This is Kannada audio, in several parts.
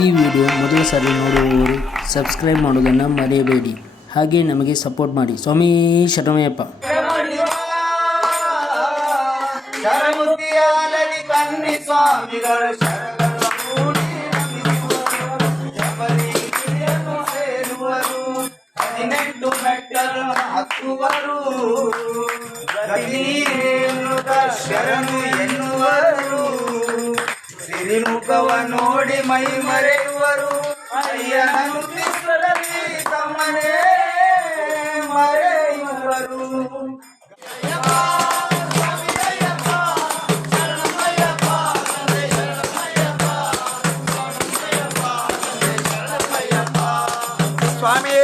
ಈ ವಿಡಿಯೋ ಮೊದಲ ಸಾರಿ ನೋಡುವವರು ಸಬ್ಸ್ಕ್ರೈಬ್ ಮಾಡೋದನ್ನು ಮರೆಯಬೇಡಿ. ಹಾಗೆ ನಮಗೆ ಸಪೋರ್ಟ್ ಮಾಡಿ. ಸ್ವಾಮಿ ಶರಣಮಯ್ಯಪ್ಪ. ಶರಣು ಎನ್ನುವರು ಸಿರಿಮುಖವ ನೋಡಿ ಮೈ ಮರೆಯುವರು. ಅಯ್ಯನನ್ನು ವಿಶ್ವದಲ್ಲಿ ತಮ್ಮನೇ ಮರೆಯುವರು. ಸ್ವಾಮಿ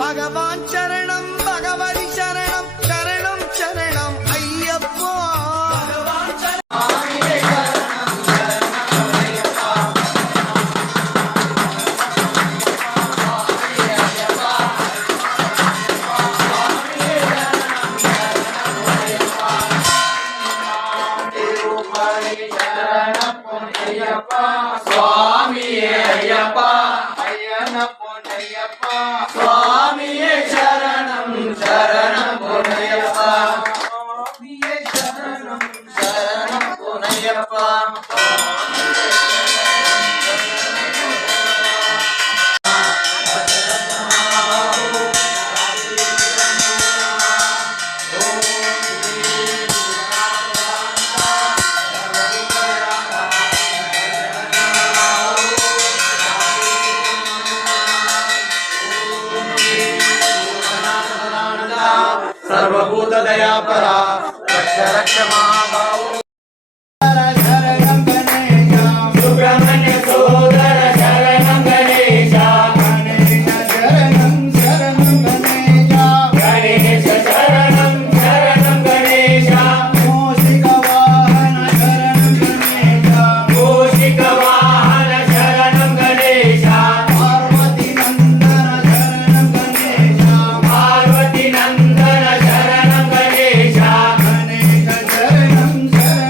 भगवान शरणम भगवती शरणम शरणम शरणम अय्यप्पा. ಸ್ವಾಮಿಯೇ ಅಯ್ಯಪ್ಪ ಅಯ್ಯನಪ್ಪನಯ್ಯಪ್ಪ. ಸ್ವಾಮಿಯೇ ಶರಣಂ ಶರಣಂ ಪುನಯ್ಯಪ್ಪ. ಸ್ವಾಮಿಯೇ ಶರಣಂ ಶರಣಂ ಪುನಯ್ಯಪ್ಪ. सर्वभूत दयापरा रक्ष रक्ष महाभाव. शरणं गणेश सुब्रह्मण्य सोदर शरणं गणेश. गणेश शरणं शरणं गणेश. गणेश शरणं शरणं गणेश. मूषिक वाहन शरणं गणेश. मूषिक वाहन शरणं गणेश. पार्वती नंदन शरणं गणेश. पार्वती नंदन शरणं गणेश. गणेश शरणं शरणं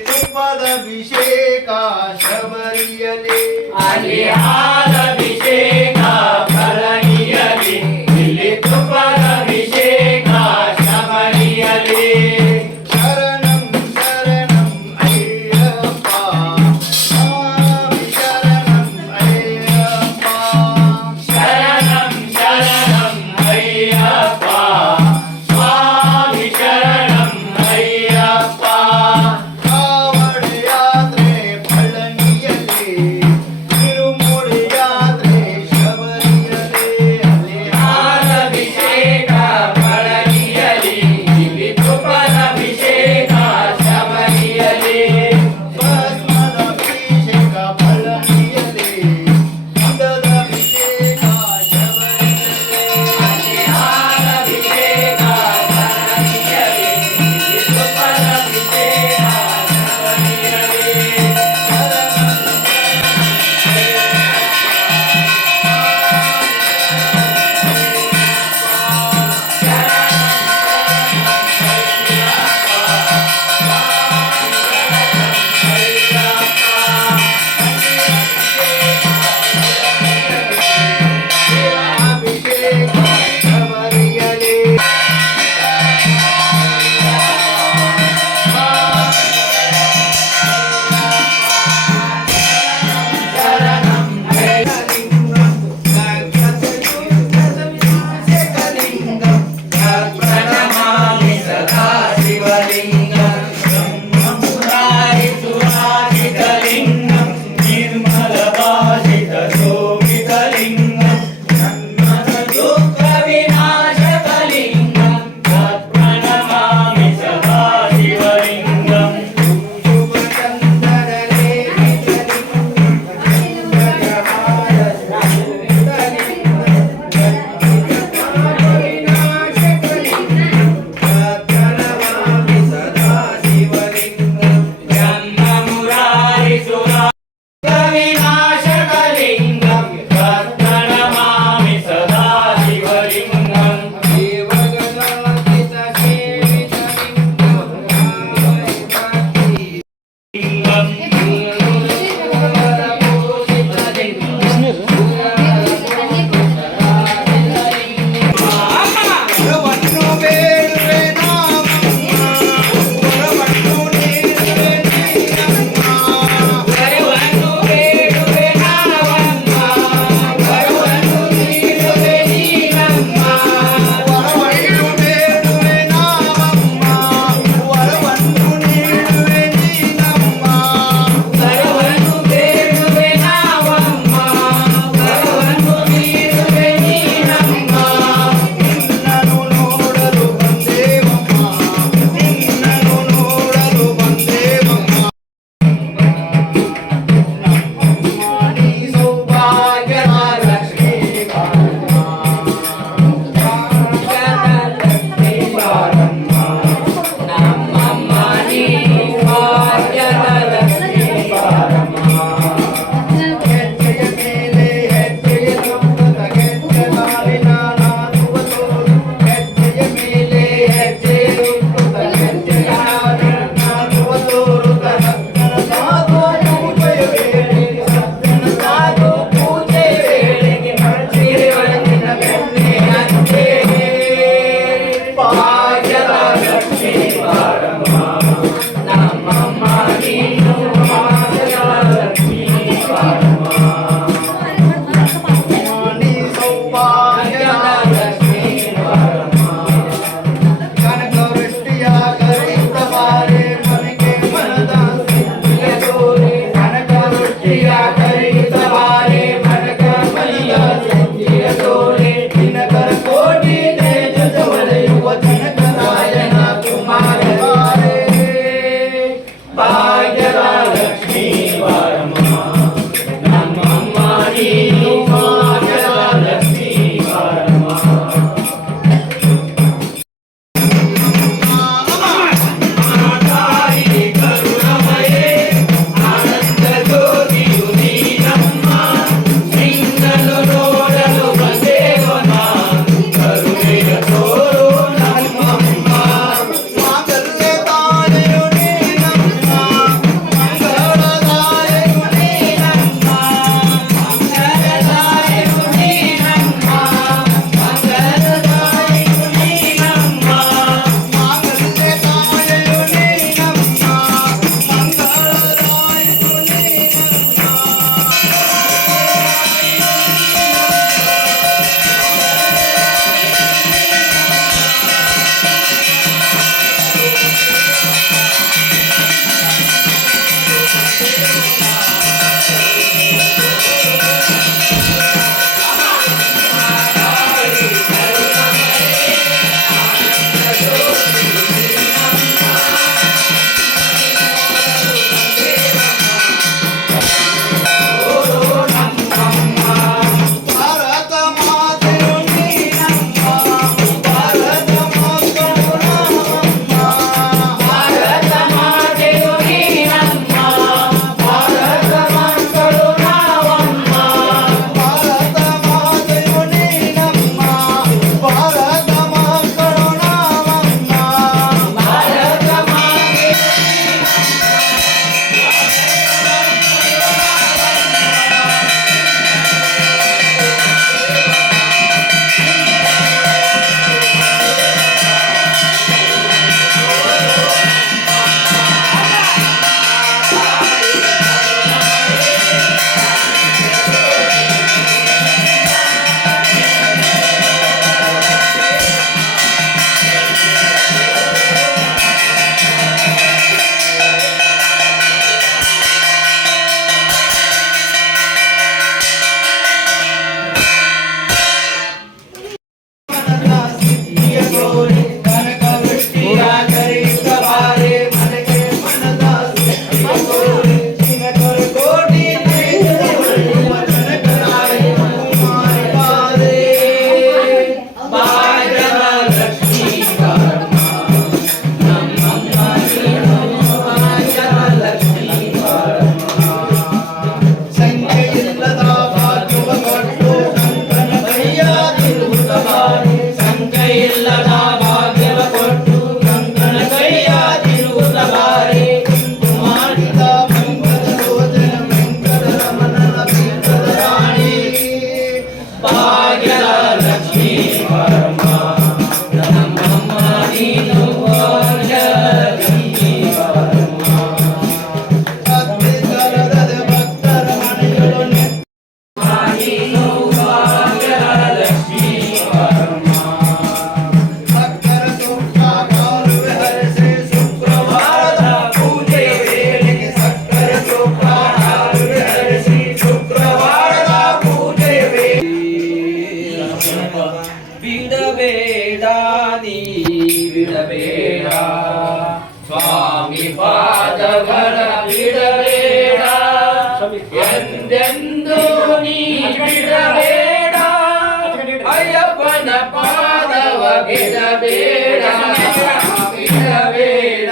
ತುಪ್ಪದ ಅಭಿಷೇಕ ಶಬರಿಯಲಿ ಅಲ್ಲಿ ಹಾಲಭಿಷೇಕ ಫಲನಿಯಲಿ ಇಲ್ಲಿ ತುಪ್ಪದ ಅಭಿಷೇಕ ಶಬರಿಯಲಿ ಶರಣಂ ಶರಣಂ ಅಯ್ಯಪ್ಪ ಸ್ವಾಮಿ ಶರಣಂ ಅಯ್ಯಪ್ಪ ಶರಣಂ ಶರಣಂ ಅಯ್ಯಪ್ಪ ಸ್ವಾಮಿ ಶರಣಂ ಅಯ್ಯಪ್ಪ ಕಾವಡ ಯಾತ್ರೆ ಪಳನಿಯಲ್ಲಿ ತಿರುಮುಡಿಯ ಬಿಡಬೇಡ ಸ್ವಾಮಿ ಪಾದಗಳ ಬಿಡಬೇಡ ಎಂದೆಂದೂ ನೀ ಬಿಡಬೇಡ ಅಯ್ಯಪ್ಪನ ಪಾದವ ಬಿಡಬೇಡ ಬಿಡಬೇಡ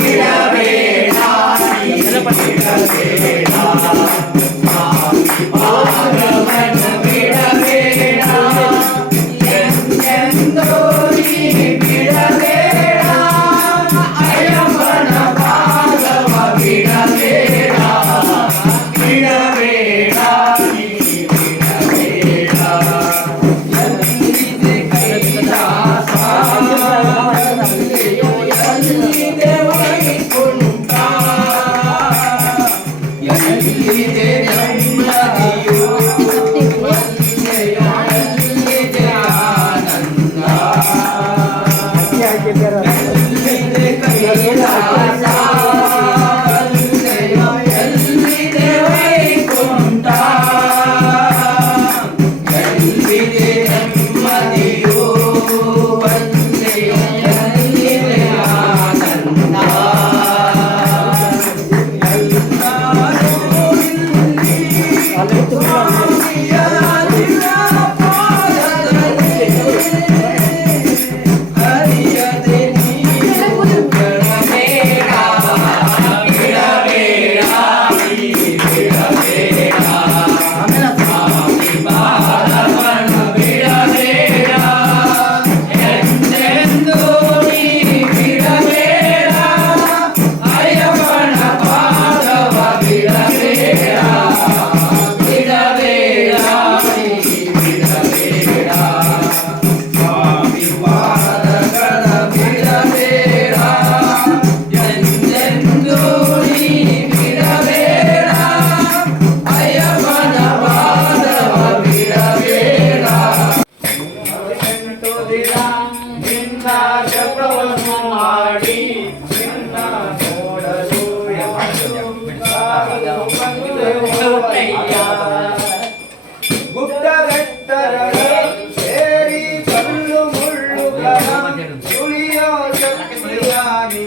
ಬಿಡಬೇಡ ಪಾದವನ್ನು ಬಿಡಬೇಡ ಎಂದೆಂದೂ ನೀ ಬಿಡಬೇಡ ಅಯ್ಯಪ್ಪನ ಪಾದವ ಬಿಡಬೇಡ ಬಿಡಬೇಡ ಬಿಡಬೇಡ ಎಲ್ಲಿದೆ ಕೈಲಾಸ ಎಲ್ಲಿದೆ ವೈಕುಂಠ ಎಲ್ಲಿದೆ ನೆಮ್ಮದಿಯು ಎಲ್ಲಿದೆ ಆನಂದ ಎಲ್ಲಿದೆ ಕೈಲಾಸ ಎಲ್ಲಿದೆ ವೈಕುಂಠ ಎಲ್ಲಿದೆ ನೆಮ್ಮದಿಯು ಎಲ್ಲಿದೆ ಆನಂದ ಜಪವನ್ನು ಮಾಡಿ ನಿನ್ನ ನೋಡಲು ಗುಡ್ಡ ಬೆಟ್ಟರಗಳು ಸೇರಿ ಕಲ್ಲು ಮುಳ್ಳುಗಳ ಸುಳಿಯೋ ಶಕ್ತಿಯಾಗಿ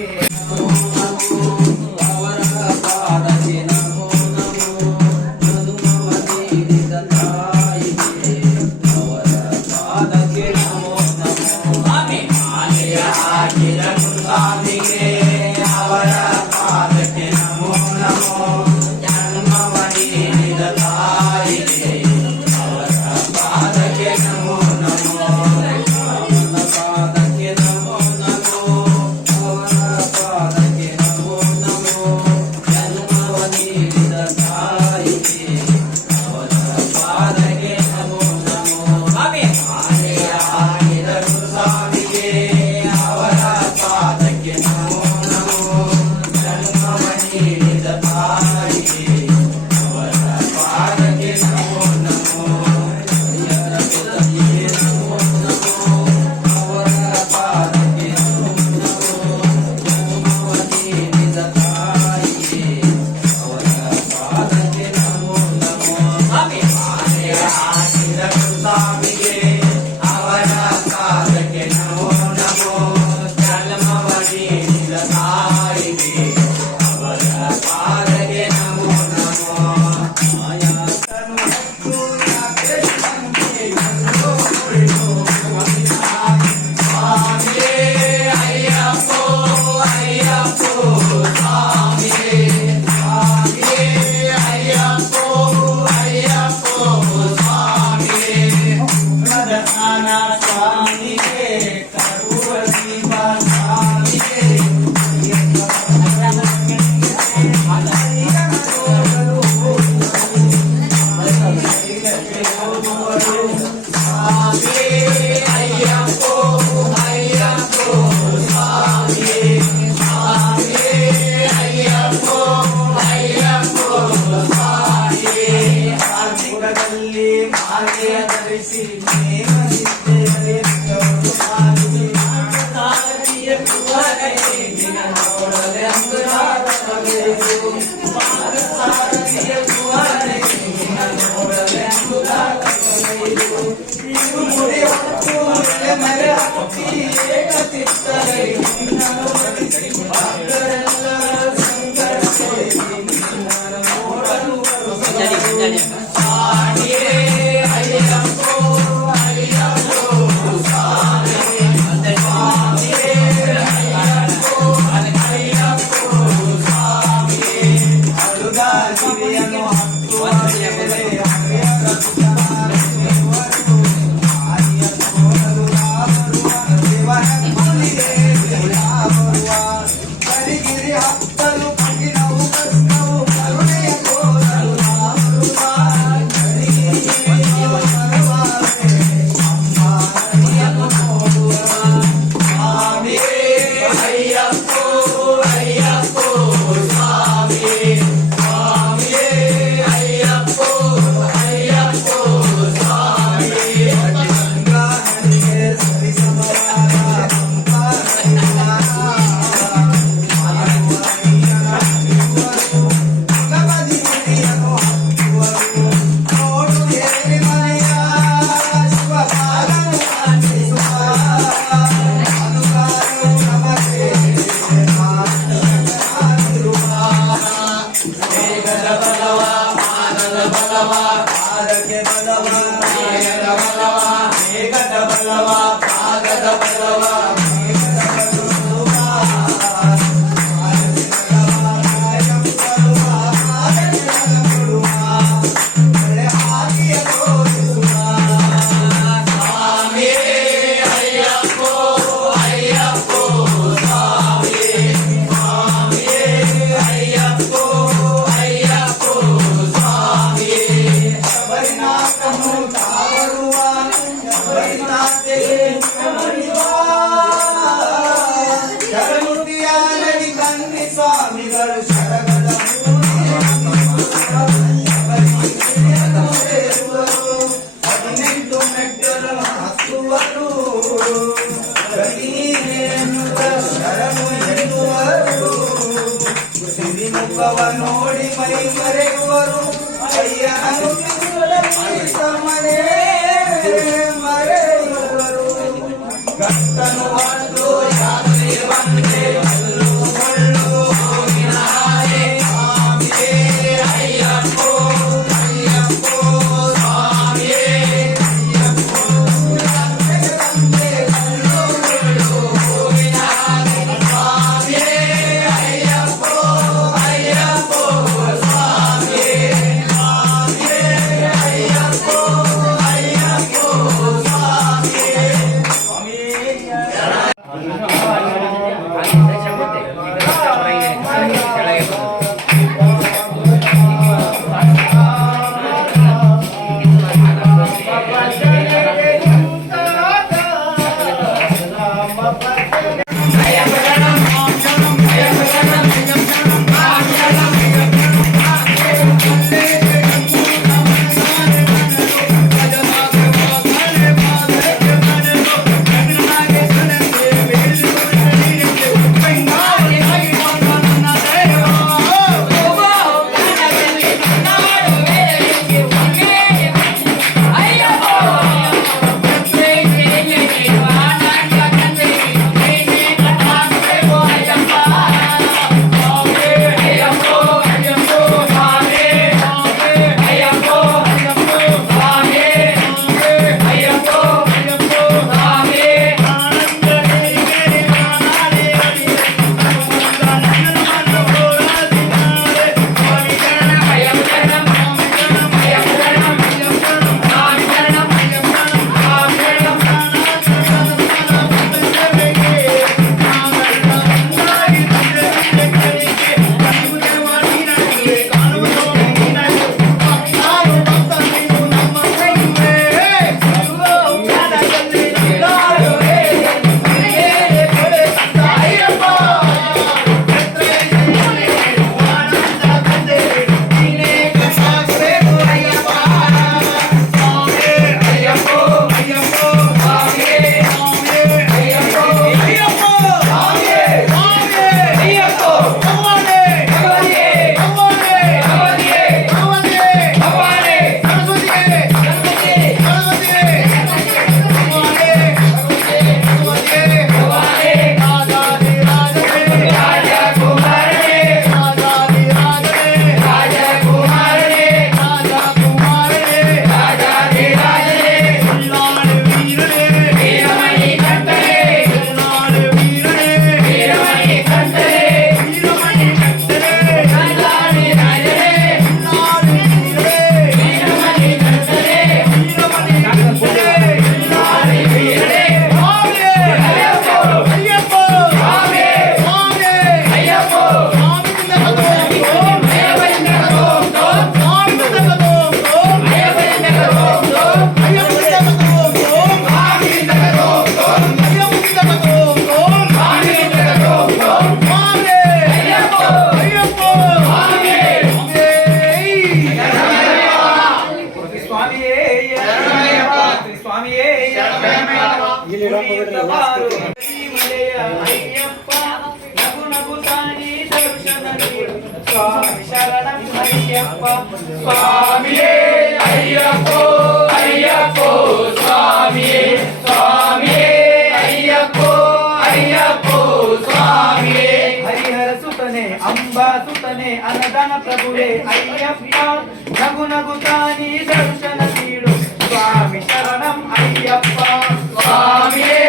ಸ್ವಾಮಿಗಳು ಶರಣದ ಹದಿನೆಂಟು ಮೆಟ್ಟಲು ಹತ್ತುವರು ಶರಣು ಎನ್ನುವರು ಸಿರಿಮುಖವ ನೋಡಿ ಮೈ ಮರೆಯುವರು ಅಯ್ಯನು ಮನೆ ಮರೆಯುವರು ಗಟ್ಟನು ಒಂದು ಯಾತ್ರೆ ಬಂದೆ ಸ್ವಾಮಿಯೇ ಅಯ್ಯಪ್ಪೋ ಅಯ್ಯಪ್ಪೋ ಸ್ವಾಮಿಯೇ ಸ್ವಾಮಿಯೇ ಅಯ್ಯಪ್ಪೋ ಅಯ್ಯಪ್ಪೋ ಸ್ವಾಮಿಯೇ ಹರಿಹರ ಸುತನೆ ಅಂಬಾ ಸುತನೆ ಅನ್ನದಾನ ಪ್ರಭುವೇ ಅಯ್ಯಪ್ಪ ನಗು ನಗುತ್ತಾನಿ ದರ್ಶನ ನೀಡು ಸ್ವಾಮಿ ಶರಣಂ ಅಯ್ಯಪ್ಪ ಸ್ವಾಮಿಯೇ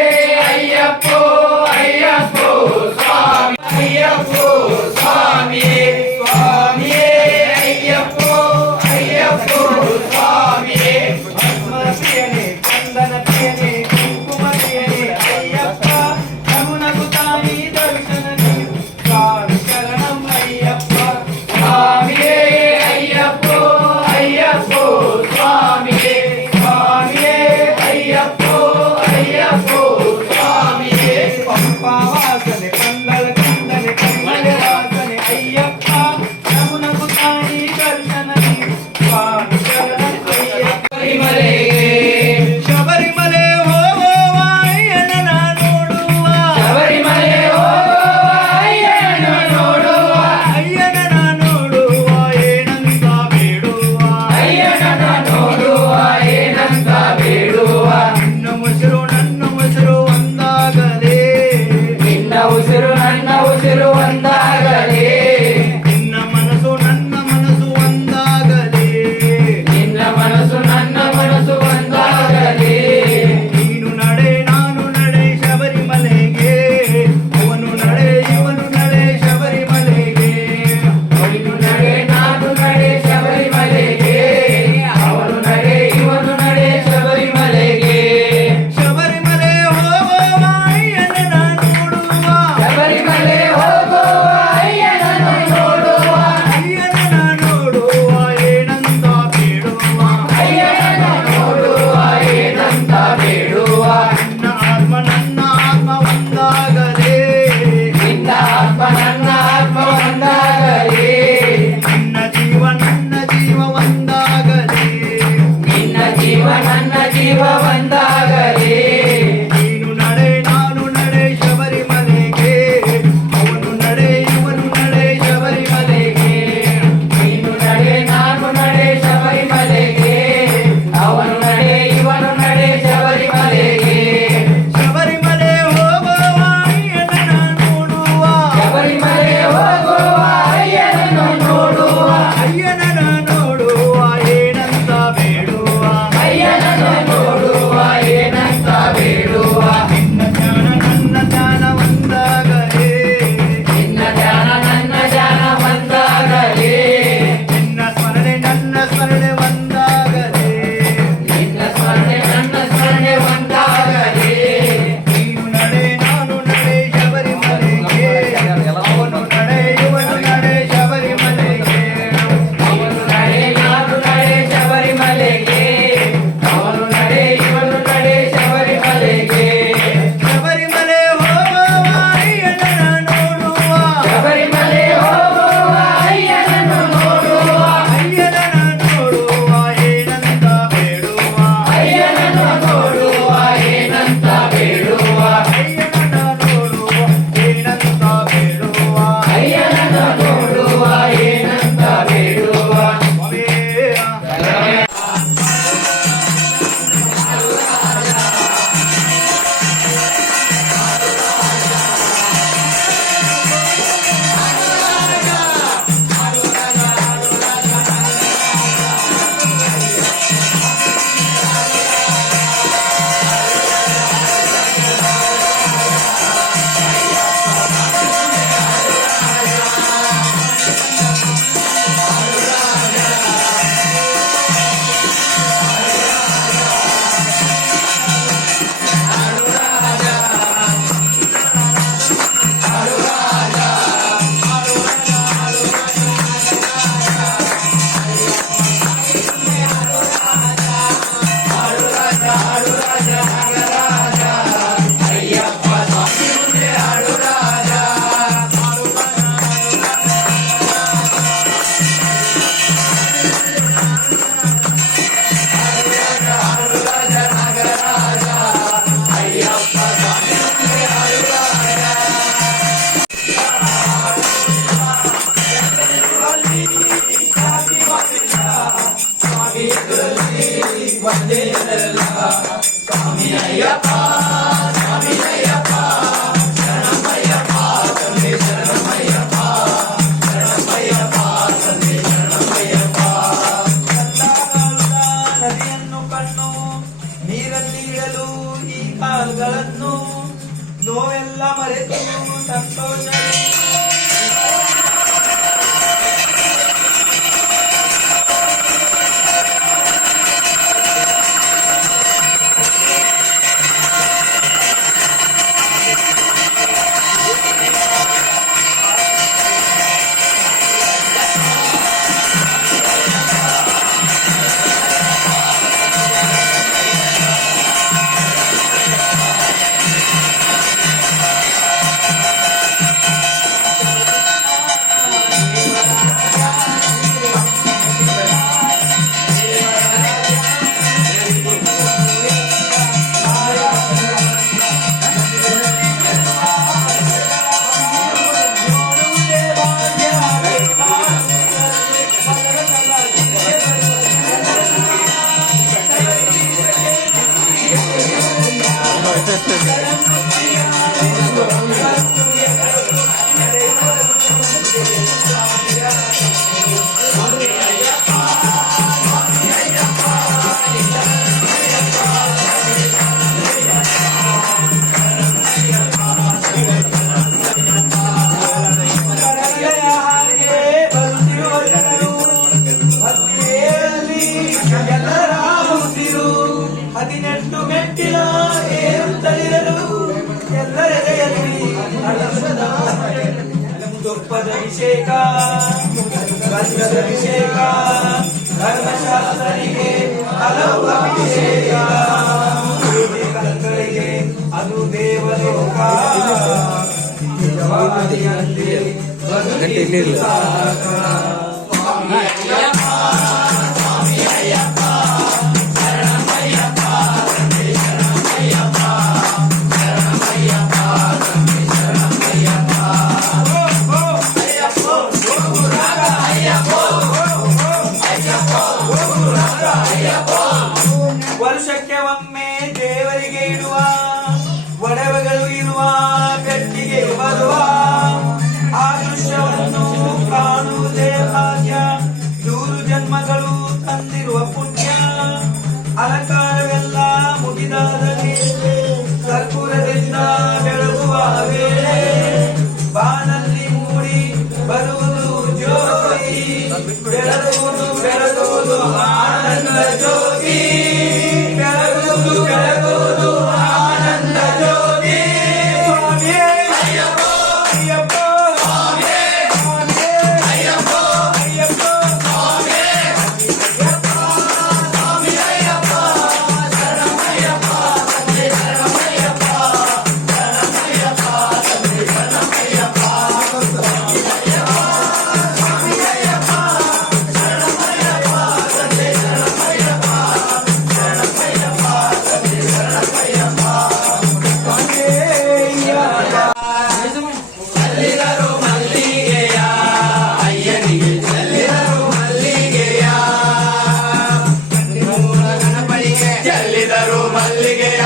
ಸಂತೋಷ ಅಭಿಷೇಕ ಗಂಧದಭಿಷೇಕ ಧರ್ಮಶಾಸ್ತ್ರರಿಗೆ ಹಲವು ಅಭಿಷೇಕ ಕಲಗಳಿಗೆ ಅದು ದೇವಲೋಕ ವರ್ಷಕ್ಕೆ ಒಮ್ಮೆ ದೇವರಿಗೆ ಇಡುವ ಒಡವೆಗಳು ಇರುವ ಗಟ್ಟಿಗೆ ಬರುವ ಆ ದೃಶ್ಯವನ್ನು ಕಾಣುವುದೇ ಭಾಗ್ಯ. 100 ಜನ್ಮಗಳು ತಂದಿರುವ ಪುಣ್ಯ. ಅಲಂಕಾರವೆಲ್ಲ ಮುಗಿದಾದ ಮೇಲೆ ಕರ್ಪೂರದಿಂದ ಬೆಳಗುವ ವೇಳೆ ಬಾನಲ್ಲಿ ಮೂಡಿ ಬರುವುದು ಜ್ಯೋತಿ. ಬೆಳಗುವುದು ಬೆಳಗುವುದು ಆನಂದ ಜ್ಯೋತಿ. ಬೆಳಗುವುದು ಬೆಳಗುವುದು ಆನಂದ ಜ್ಯೋತಿ. ಸ್ವಾಮಿಯೇ ಅಯ್ಯಪ್ಪ ಅಯ್ಯಪ್ಪ ಸ್ವಾಮಿಯೇ ಸ್ವಾಮಿಯೇ ಅಯ್ಯಪ್ಪ ಅಯ್ಯಪ್ಪ ಸ್ವಾಮಿಯೇ ಅಯ್ಯಪ್ಪ ಸ್ವಾಮಿ ಅಯ್ಯಪ್ಪ ಶರಣಮಯ್ಯಪ್ಪ ತಂದೆ ಶರಣಮಯ್ಯಪ್ಪ ಶರಣಮಯ್ಯಪ್ಪ ತಂದೆ ಶರಣಮಯ್ಯಪ್ಪ ಚೆಲ್ಲಿದರು ಮಲ್ಲಿಗೆಯ ಅಯ್ಯನಿಗೆ ಚೆಲ್ಲಿದರು ಮಲ್ಲಿಗೆಯ ಗಣಪನಿಗೆ ಚೆಲ್ಲಿದರು ಮಲ್ಲಿಗೆಯ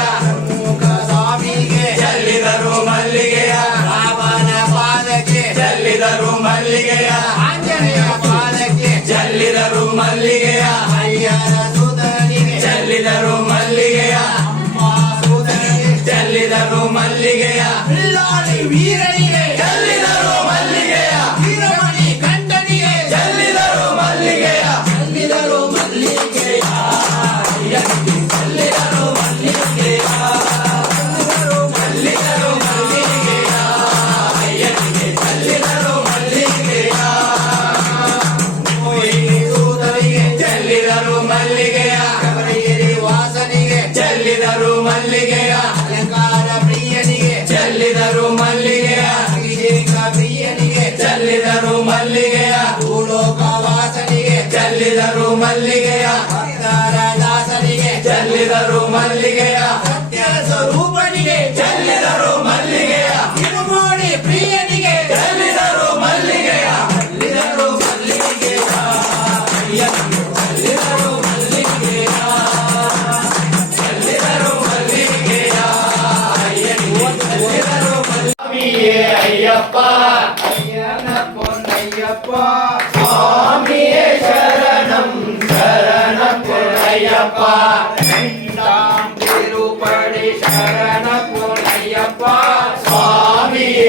ಸ್ವಾಮಿಗೆ ಚೆಲ್ಲಿದರು ಮಲ್ಲಿಗೆಯ ರಾಮನ ಪಾದಕ್ಕೆ ಚೆಲ್ಲಿದರು ಮಲ್ಲಿಗೆಯ ಆಂಜನೇಯ ಪಾದಕ್ಕೆ ಚೆಲ್ಲಿದರು ಮಲ್ಲಿಗೆಯ ಅಯ್ಯನ ಸೂತನಿಗೆ ಚೆಲ್ಲಿದರು ಮಲ್ಲಿಗೆಯ ಅಮ್ಮ ಸೂತನಿಗೆ ಚೆಲ್ಲಿದರು ಮಲ್ಲಿಗೆಯ ಬಿಲ್ಲಾಳಿ ವೀರನಿಗೆ ಚೆಲ್ಲಿದರು ಮಲ್ಲಿಗೆಯ ವೀರಮಣಿ ಕಂಠನಿಗೆ ಚೆಲ್ಲಿದರು ಮಲ್ಲಿಗೆಯ ಚೆಲ್ಲಿದರು ಮಲ್ಲಿಗೆಯ ಅಯ್ಯನಿಗೆ ಚೆಲ್ಲಿದರು ಮಲ್ಲಿಗೆಯ ಚೆಲ್ಲಿದರು ಮಲ್ಲಿಗೆಯ ಅಯ್ಯನಿಗೆ ಚೆಲ್ಲಿದರು ಮಲ್ಲಿಗೆಯ ಸೂತನಿಗೆ ಚೆಲ್ಲಿದರು ಮಲ್ಲಿಗೆಯ ಶಬರಿಗಿರಿ ವಾಸನಿಗೆ ಚೆಲ್ಲಿದರು ಮಲ್ಲಿಗೆಯ ಅಲಂಕಾರ ಪ್ರಿಯನಿಗೆ ಚೆಲ್ಲಿದರು ಮಲ್ಲಿಗೆಯ ಅಭಿಷೇಕ ಪ್ರಿಯನಿಗೆ ಚೆಲ್ಲಿದರು ಮಲ್ಲಿಗೆಯ ಭೂಲೋಕ ವಾಸನಿಗೆ ಚೆಲ್ಲಿದರು ಮಲ್ಲಿಗೆಯ ಹರಿದಾರ ದಾಸನಿಗೆ ಚೆಲ್ಲಿದರು ಮಲ್ಲಿಗೆಯ ಸತ್ಯ ಸ್ವರೂಪನಿಗೆ ಚೆಲ್ಲಿದರು ಮಲ್ಲಿಗೆಯ ಇರುಮೋಡಿ ಪ್ರಿಯನಿಗೆ ಚೆಲ್ಲಿದರು ಮಲ್ಲಿಗೆಯ ಚೆಲ್ಲಿದರು ಮಲ್ಲಿಗೆಯ ಅಯ್ಯನಿಗೆ ಚೆಲ್ಲಿದರು ಮಲ್ಲಿಗೆಯ ಚೆಲ್ಲಿದರು ಮಲ್ಲಿಗೆಯ ಅಯ್ಯನಿಗೆ ಚೆಲ್ಲಿದರು ಸ್ವಾಮಿಯೇ ಅಯ್ಯಪ್ಪ ಅಯ್ಯನ ಪೊನ್ನಯ್ಯಪ್ಪ ಸ್ವಾಮಿಯೇ ಶರಣಂ ಶರಣ ಪೊನ್ನಯ್ಯಪ್ಪ ತಿರುಪಡಿ ಶರಣ ಪೊನ್ನಯ್ಯಪ್ಪ ಸ್ವಾಮಿಯೇ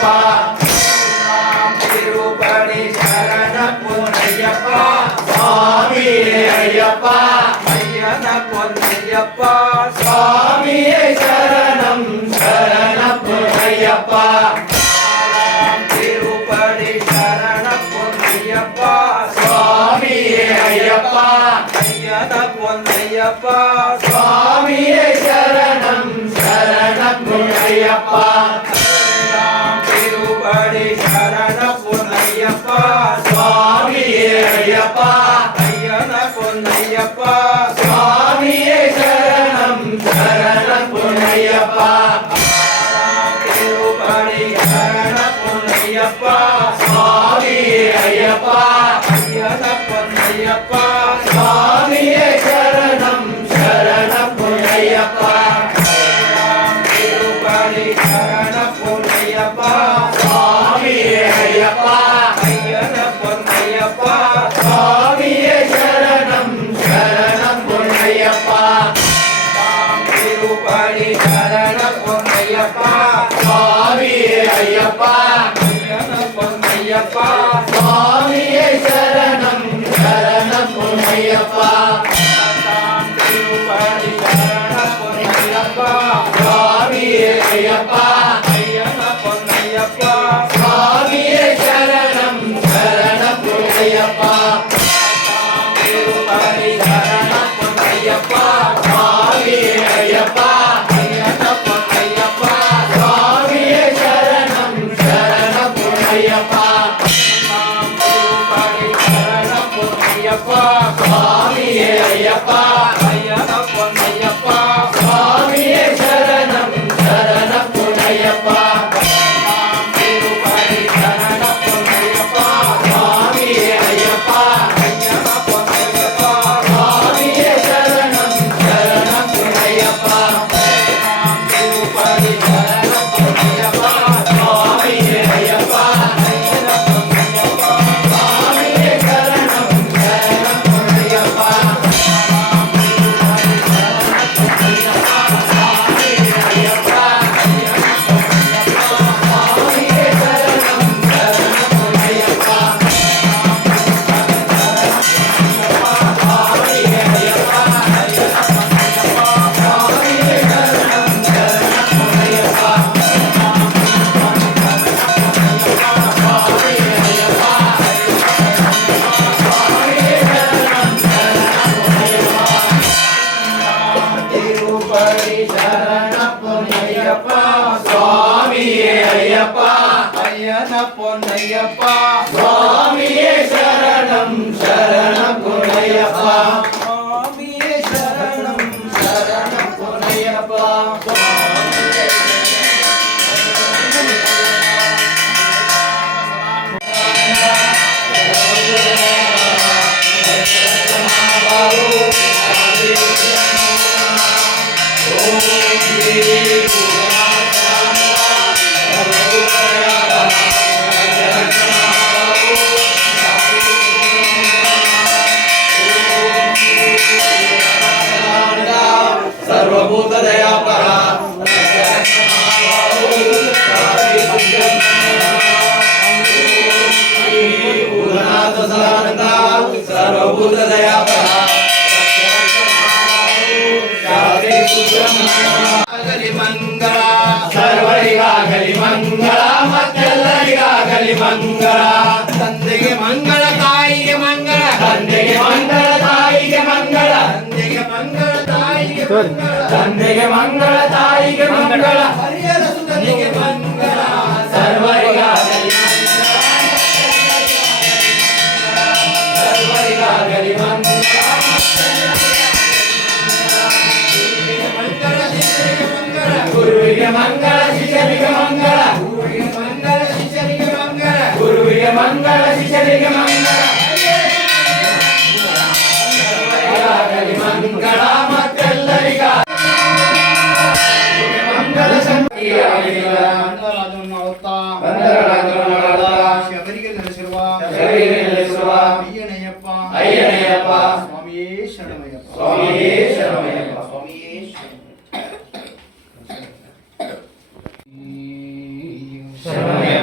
பொன்னையப்பா திருப்படி சரண பொன்னையப்பா சுவாமியே ஐயப்பா ஐயன பொன்னையப்பா சுவாமியே சரணம் சரண பொன்னையப்பா திருப்படி சரண பொன்னையப்பா சுவாமியே ஐயப்பா ஐயன பொன்னையப்பா சுவாமியே சரணம் சரண பொன்னையப்பா திருப்படி சரண பொன்னையப்பா சுவாமியே ஐயப்பா ஐயன பொன்னையப்பா சுவாமியே சரணம் சரண பொன்னையப்பா திருப்படி சரண பொன்னையப்பா சுவாமியே ஐயப்பா ஐயன பொன்னையப்பா சுவாமியே சரணம் சரண பொன்னையப்பா திருப்படி சரண பொன்னையப்பா சுவாமியே ஐயப்பா ஐயன பொன்னையப்பா சுவாமியே சரணம் சரண பொன்னையப்பா திருப்படி சரண பொன்னையப்பா சுவாமியே ஐயப்பா ஐயன பொன்னையப்பா சுவாமியே சரணம் சரண பொன்னையப்பா திருப்படி சரண பொன்னையப்பா சுவாமியே ஐயப்பா ஐயன பொன்னையப்பா சுவாமியே சரணம் சரண பொன்னையப்பா திருப்படி சரண பொன்னையப்பா சுவாமியே ஐயப்பா ஐயன பொன்னையப்பா சுவாமியே சரணம் சரண பொன்னையப்பா திருப்படி சரண பொன்னையப்பா சுவாமியே ஐயப்பா ஐயன பொன்னையப்பா சுவாமியே சரணம் சரண பொன்னையப்பா திருப்படி சரண பொன்னையப்பா சுவாமியே ஐயப்பா ஐயன பொன்னையப்பா சுவாமியே சரணம் சரண பொன்னையப்பா திருப்படி சரண பொன்னையப்பா சுவாமியே ஐயப்பா ஐயன பொன்னையப்பா சுவாமியே சரணம் சரண பொன்னையப்பா திருப்படி சரண பொன்னையப்பா சுவாமியே ஐயப்பா ஐயன பொன்னையப்பா சுவாமியே சரணம் சரண பொன்னையப்பா சுவாமியே சரணம் சரண பொன்னையப்பா ಸರ್ವಭೂತ ದಯಾಪರ ಸರ್ವಭೂತ ದಯಾಪರ ಆಗಲಿ ಮಂಗಳ ಸರ್ವರಿಗಾಗಲಿ ಮಂಗಳ ಮತ್ತೆಲ್ಲರಿಗಾಗಲಿ ಮಂಗಳ ತಂದೆಗೆ ಮಂಗಳ ತಾಯಿಗೆ ಮಂಗಳ ತಂದೆಗೆ ಮಂಗಳ ತಾಯಿಗೆ ಮಂಗಳ ತಂದೆಗೆ ಮಂಗಳ ತಾಯಿಗೆ ಮಂಗಳ ತಂದೆಗೆ ಮಂಗಳ ತಾಯಿಗೆ ಮಂಗಳ ಹರಿಯರ ಸುತನಿಗೆ ಮಂಗಳ ಸರ್ವರಿಗಾಗಲಿ ಸರ್ವರಿಗಾಗಲಿ ಮಂಗಳ ಮಂಗಳ ಶಿಷ್ಯರಿಗೆ ಮಂಗಳ ಗುರುವಿಗೆ ಮಂಗಳ ಶಿಷ್ಯರಿಗೆ ಮಂಗಳ ಗುರುವಿಗೆ ಮಂಗಳ ಶಿಷ್ಯರಿಗೆ ಮಂಗಳ ಗುರುವಿಗೆ ಮಂಗಳ ಶಿಷ್ಯರಿಗೆ ಮಂಗಳ ಸರ್ವರಿಗಾಗಲಿ ಮಂಗಳ ಮತ್ತೆಲ್ಲರಿಗಾಗಲಿ ಮಂಗಳ ಸಂಖ್ಯೆಯಾಗಲಿ ಬಂದರಾಜವನ್ನು ಆಳುತ್ತಾ ಶಬರಿಗೆ ನೆಲೆಸಿರುವ ಅಯ್ಯನಯ್ಯಪ್ಪ ಅಯ್ಯನಯ್ಯಪ್ಪ ಸ್ವಾಮಿಯೇ ಶರಣಮಯ್ಯಪ್ಪ ಸ್ವಾಮಿಯೇ ಶರಣಮಯ್ಯಪ್ಪ ಸ್ವಾಮಿಯೇ ಶರಣಮಯ್ಯಪ್ಪ. ಶರಣಮಯ್ಯಪ್ಪ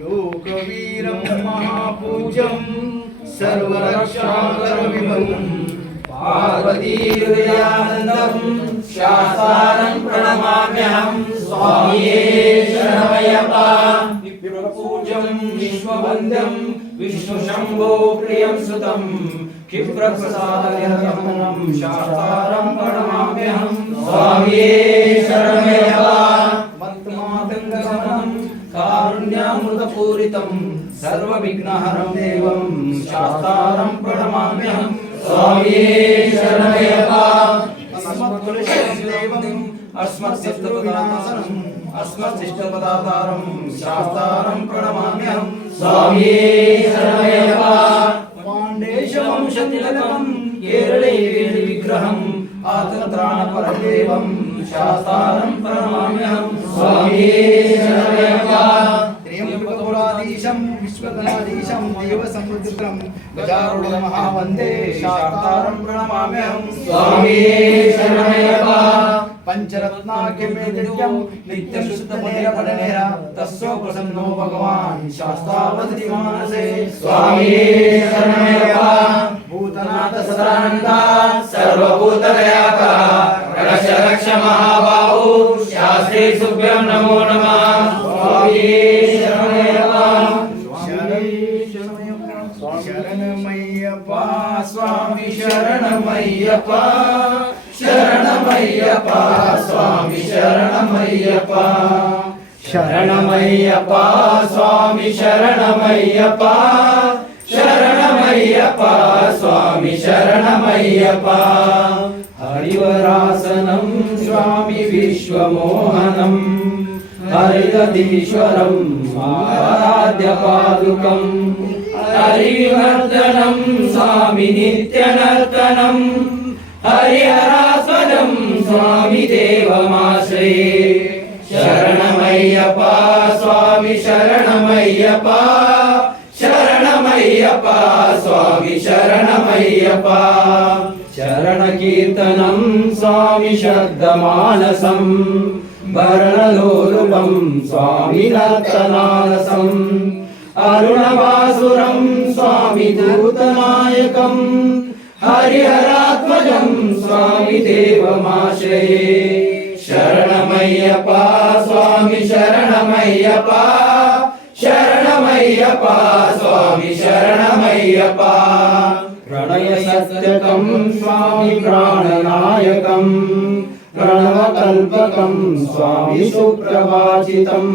लोकवीरं महापूज्यं सर्वरक्षाकरविभवं पार्वतीहृदयानन्दं शास्तारं प्रणमाम्यहं स्वामिये शरणमय्यप्पा विप्रपूज्यं विश्ववन्द्यं विष्णुशम्भो प्रियं सुतं क्षिप्रप्रसादयनं शास्तारं प्रणमाम्यहं स्वामिये शरणमय्यप्पा मत्मातङ्गगमनं कारुण्यामृतपूरितं सर्वविघ्नहरं देवं शास्तारं प्रणमाम्यहं स्वामिये शरणमय्यप्पा अस्मत्कुलदेवम् अस्मत्शत्रुविनाशनम् अस्मत्शिष्टपदातारं शास्तारं प्रणमाम्यहं स्वामिये शरणमय्यप्पा पाण्डेशवंशतिलकं केरळे विग्रहम् आतन्त्राणपरदेवं शास्तारं प्रणमाम्यहं स्वामिये शरणमय्यप्पा त्र्यम्बकपुराधीशं विश्वगणाधीशं देवसमुद्रं गजारूढं महावन्दे शास्तारं प्रणमाम्यहं स्वामिये शरणमय्यप्पा पंचरत्नाख्यमेदित्यं नित्यं शुद्धमतिरपठनेन तस्सो प्रसन्नो भगवान् शास्तावदति मानसे स्वामिये शरणमय्यप्पा भूतनाथ सदानन्दा सर्वभूतदयाकरः रक्ष रक्ष महाबाहु शास्त्री सुभ्यं नमो नमः स्वामिये शरणमय्यप्पा शरणमय्यप्पा स्वामी शरणमय्यप्पा शरणमय्यप्पा स्वामी शरणमय्यप्पा शरणमय्यप्पा स्वामी शरणमय्यप्पा शरणमय्यप्पा स्वामी शरणमय्यप्पा हरिवरासनं स्वामी विश्वमोहनं हरिदधीश्वरं आराध्यपादुकं हरिवर्धनं स्वामी नित्यनर्तनं हरिहरास्पदं स्वामी देवमाश्रये शरणमय्यप्पा स्वामी शरणमय्यप्पा शरणमय्यप्पा स्वामी शरणमय्यप्पा शरणकीर्तनं स्वामी शब्दमानसं वर्णलोलुपं स्वामी नर्तनालसम् अरुणवासुरं स्वामी दूतनायकं हरिहरात्मजं स्वामी देवमाश्रये शरणमय्यप्पा स्वामी शरणमय्यप्पा शरणमय्यप्पा स्वामी शरणमय्यप्पा प्रणयसत्यकं स्वामी प्राणनायकं प्रणवकल्पकं स्वामी सुप्रभाषितं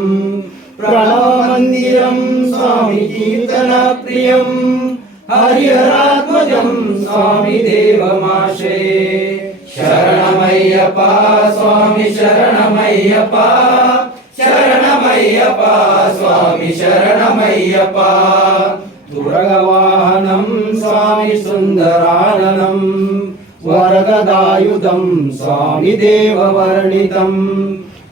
प्रणवमन्दिरं स्वामी कीर्तनप्रियं हरिहरात्मजं स्वामी देवमाश्रये शरणमय्यप्पा स्वामी शरणमय्यप्पा शरणमय्यप्पा स्वामी शरणमय्यप्पा तुरगवाहनं स्वामी सुन्दराननं वरगदायुधं स्वामी देववर्णितं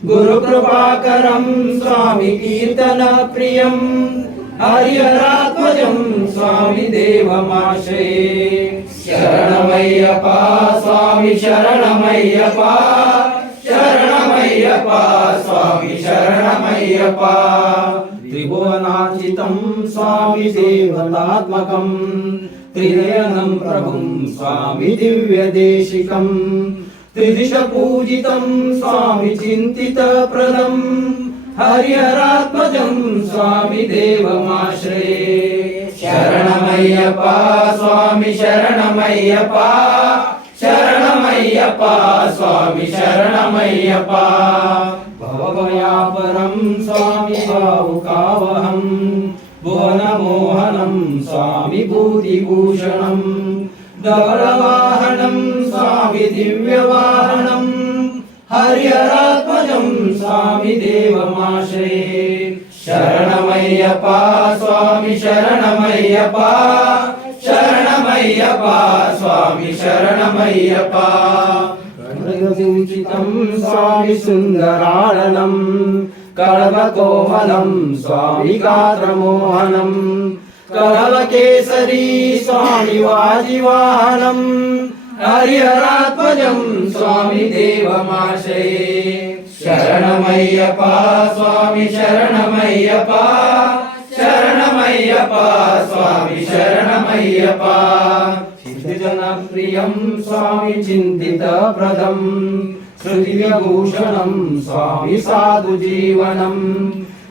गुरुकृपाकरं स्वामी कीर्तनप्रियं हरिहरात्मजं स्वामी देवमाश्रये शरणमय्यप्प स्वामी शरणमय्यप्प शरणमय्यप्प स्वामी शरणमय्यप्प त्रिभुवनार्चितं स्वामी देवतात्मकं त्रिनयनं प्रभुं स्वामी दिव्यदेशिकं त्रिदिशपूजितं स्वामी चिन्तितप्रदं हरिहरात्मजं स्वामी देवमाश्रये शरणमय्यप्प स्वामी शरणमय्यप्प शरणमय्यप्प स्वामी शरणमय्यप्प भवभयापरं स्वामी भावुकावहं भुवनमोहनं स्वामी भूतिभूषणं धवलवाहनं स्वामी दिव्यवाहनं हरिहरात्मजं स्वामी देवमाश्रये शरणमय्यप्प स्वामी शरणमय्यप्प शरणमय्यप्प स्वामी शरणमय्यप्प कनकसूचितं स्वामी सुन्दराननं कळवकोमलं स्वामी गात्रमोहनं कलवकेसरी स्वामी वाजिवाहनं हरिहरात्मजं स्वामी देवमाश्रये शरणमय्यप्प स्वामी शरणमय्यप्प शरणमय्यप्प स्वामी शरणमय्यप्प सिद्धिजनप्रियं स्वामी चिन्तितप्रदं श्रुतिविभूषणं स्वामी साधुजीवनं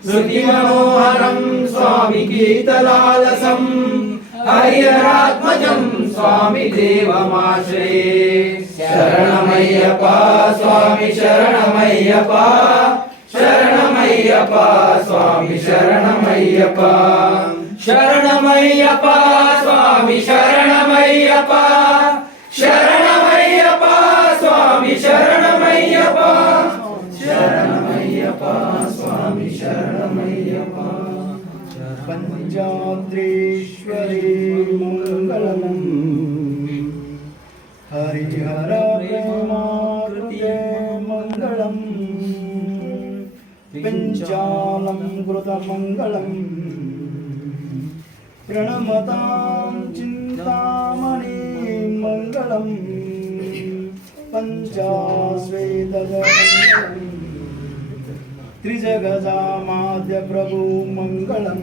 श्रुतिमनोहरं स्वामी गीतलालसं हरिहरात्मजं स्वामी देवमाश्रये शरणमय्यप्प स्वामी शरणमय्यप्प शरणमय्यप्प स्वामी शरणमय्यप्प शरणमय्यप्प स्वामी शरणमय्यप्प शरणमय्यप्प स्वामी शरणमय्यप्प शरणमय्यप्प स्वामी शरणमय्यप्प पंचाद्रेश्वरी मंगलम हरिहर प्रेमाकृते मंगलम पंचालं कृतमंगलम प्रणमतां चिन्तामणि मंगलम पंचाश्वेतमंगलम त्रिजगजामाद्य प्रभु मंगलम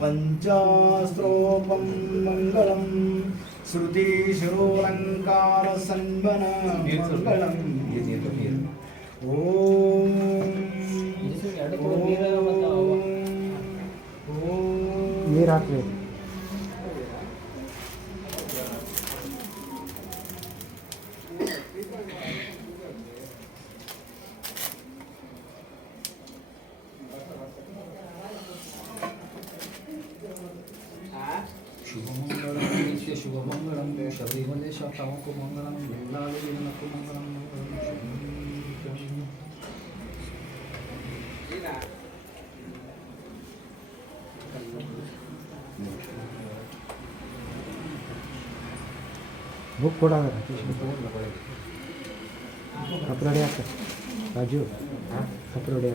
पंचास्त्रोपम मंगलम श्रुतिशिरोलंकार संबन मंगलम ओम शुभमंगलम शबरीमलेशातावको मंगलम वेलालेनको मंगलम बुक कोड़ा कपड़े राजू कपड़े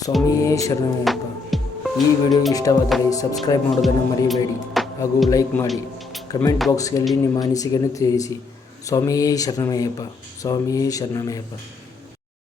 ಸ್ವಾಮಿಯೇ ಶರಣಮಯ್ಯಪ್ಪ. ಈ ವಿಡಿಯೋ ಇಷ್ಟವಾದರೆ ಸಬ್ಸ್ಕ್ರೈಬ್ ಮಾಡೋದನ್ನು ಮರೆಯಬೇಡಿ ಹಾಗೂ ಲೈಕ್ ಮಾಡಿ. ಕಮೆಂಟ್ ಬಾಕ್ಸ್ನಲ್ಲಿ ನಿಮ್ಮ ಅನಿಸಿಕೆಯನ್ನು ತಿಳಿಸಿ. ಸ್ವಾಮಿಯೇ ಶರಣಮಯ್ಯಪ್ಪ. ಸ್ವಾಮಿಯೇ ಶರಣಮಯ್ಯಪ್ಪ.